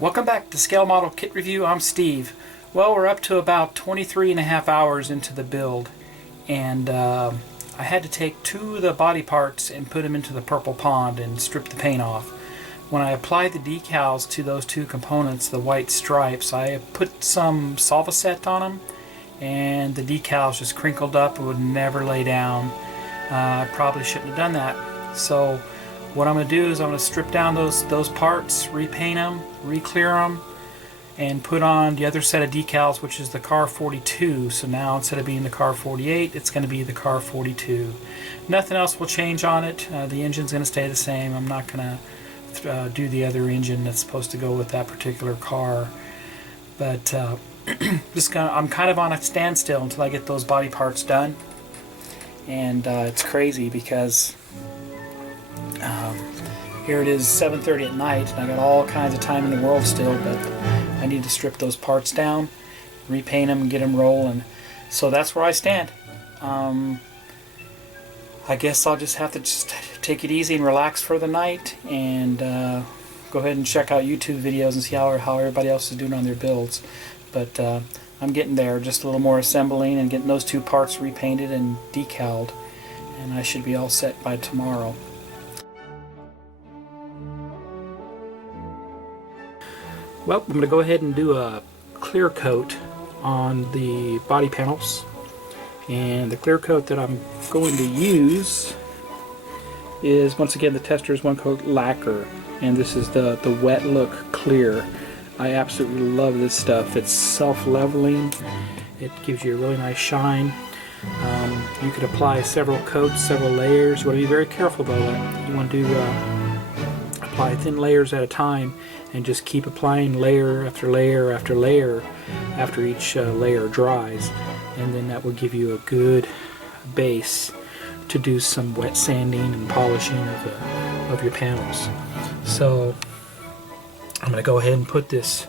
Welcome back to Scale Model Kit Review. I'm Steve. Well, we're up to about 23.5 hours into the build, and I had to take two of the body parts and put them into the purple pond and strip the paint off. When I applied the decals to those two components, the white stripes, I put some Solvacet on them, and the decals just crinkled up and would never lay down. I probably shouldn't have done that. So what I'm going to do is I'm going to strip down those parts, repaint them, re-clear them, and put on the other set of decals, which is the Car 42. So now instead of being the Car 48, it's going to be the Car 42. Nothing else will change on it. The engine's going to stay the same. I'm not going to do the other engine that's supposed to go with that particular car. But I'm kind of on a standstill until I get those body parts done. And it's crazy because here it is 7:30 at night, and I got all kinds of time in the world still, but I need to strip those parts down, repaint them, and get them rolling. So that's where I stand. I guess I'll just have to take it easy and relax for the night, and go ahead and check out YouTube videos and see how everybody else is doing on their builds. But I'm getting there, just a little more assembling and getting those two parts repainted and decaled, and I should be all set by tomorrow. Well, I'm going to go ahead and do a clear coat on the body panels, and the clear coat that I'm going to use is, once again, the Tester's One Coat Lacquer, and this is the Wet Look Clear. I absolutely love this stuff. It's self-leveling. It gives you a really nice shine. You could apply several coats, several layers. You want to be very careful though. You want to apply thin layers at a time and just keep applying layer after layer after layer after each layer dries, and then that will give you a good base to do some wet sanding and polishing of your panels. So I'm going to go ahead and put this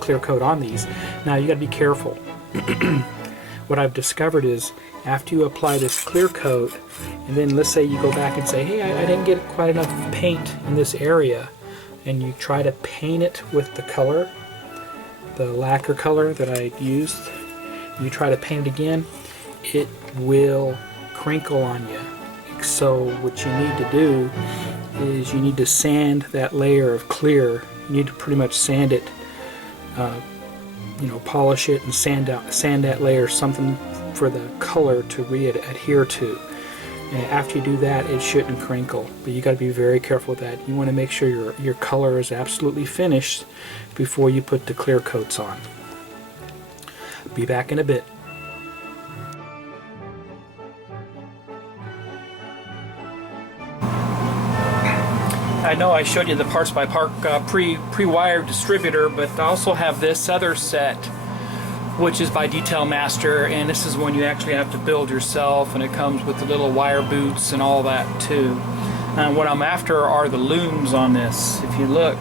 clear coat on these. Now you got to be careful. What I've discovered is, after you apply this clear coat, and then let's say you go back and say, hey, I didn't get quite enough paint in this area, and you try to paint it with the color, the lacquer color that I used, you try to paint it again, it will crinkle on you. So what you need to do is you need to sand that layer of clear. You need to pretty much sand it, polish it and sand that layer, something for the color to adhere to. And after you do that, it shouldn't crinkle, but you got to be very careful with that. You want to make sure your color is absolutely finished before you put the clear coats on. Be back in a bit. I know I showed you the parts by part pre-wired distributor, but I also have this other set, which is by Detail Master, and this is one you actually have to build yourself, and it comes with the little wire boots and all that too. And what I'm after are the looms on this. If you look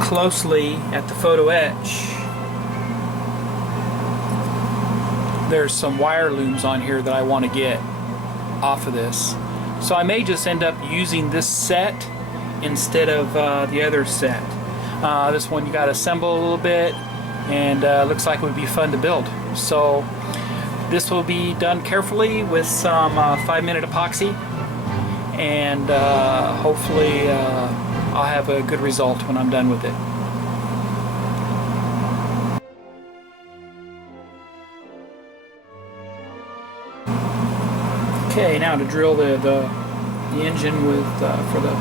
closely at the photo etch, there's some wire looms on here that I want to get off of this. So I may just end up using this set instead of the other set. This one you got to assemble a little bit, and looks like it would be fun to build. So this will be done carefully with some 5-minute epoxy, and hopefully I'll have a good result when I'm done with it. Okay, now to drill the engine with for the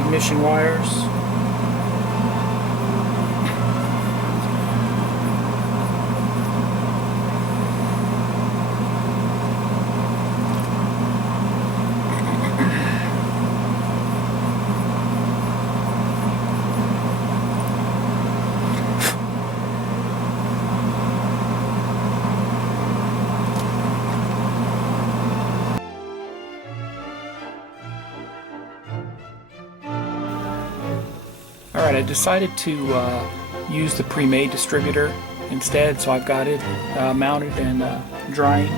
ignition wires. Alright, I decided to use the pre-made distributor instead, so I've got it mounted and drying.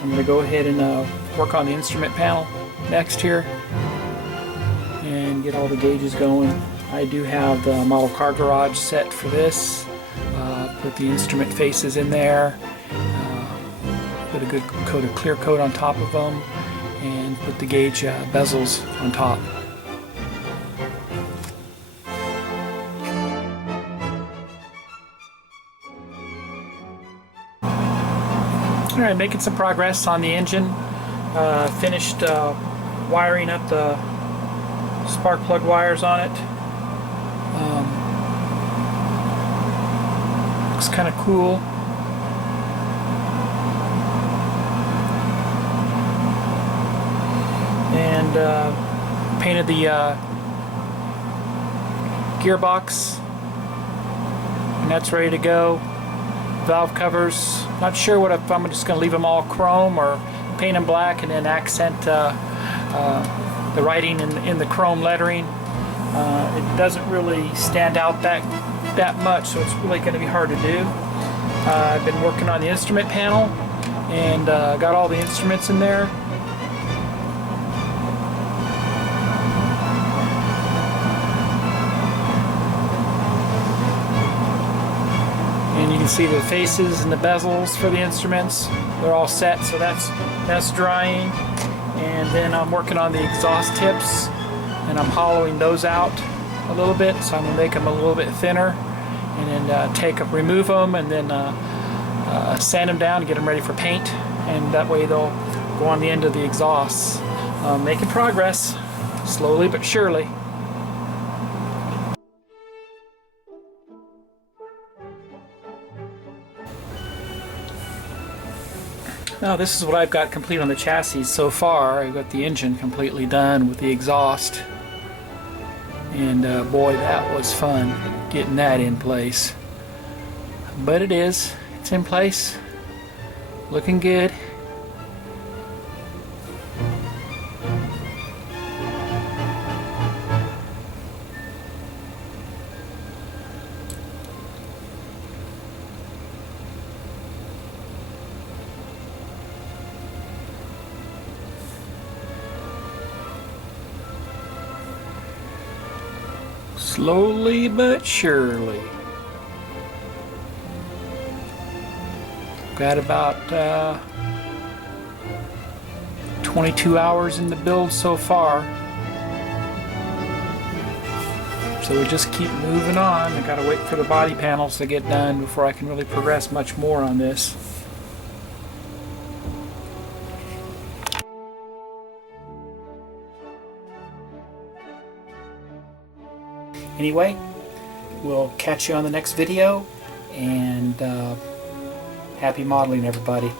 I'm going to go ahead and work on the instrument panel next here, and get all the gauges going. I do have the model car garage set for this. Put the instrument faces in there, put a good coat of clear coat on top of them, and put the gauge bezels on top. Alright, making some progress on the engine. Finished wiring up the spark plug wires on it. Looks kind of cool. And painted the gearbox, and that's ready to go. Valve covers, not sure what if I'm just going to leave them all chrome or paint them black and then accent the writing in the chrome lettering. It doesn't really stand out that much, so it's really going to be hard to do. I've been working on the instrument panel and got all the instruments in there. And you can see the faces and the bezels for the instruments. They're all set, so that's drying. And then I'm working on the exhaust tips, and I'm hollowing those out a little bit, so I'm going to make them a little bit thinner, and then remove them, and then sand them down and get them ready for paint, and that way they'll go on the end of the exhausts. Making progress, slowly but surely. Now this is what I've got complete on the chassis so far. I've got the engine completely done with the exhaust. And boy, that was fun getting that in place. But it's in place, looking good. Slowly but surely. Got about 22 hours in the build so far. So we just keep moving on. I gotta wait for the body panels to get done before I can really progress much more on this. Anyway, we'll catch you on the next video, and happy modeling, everybody.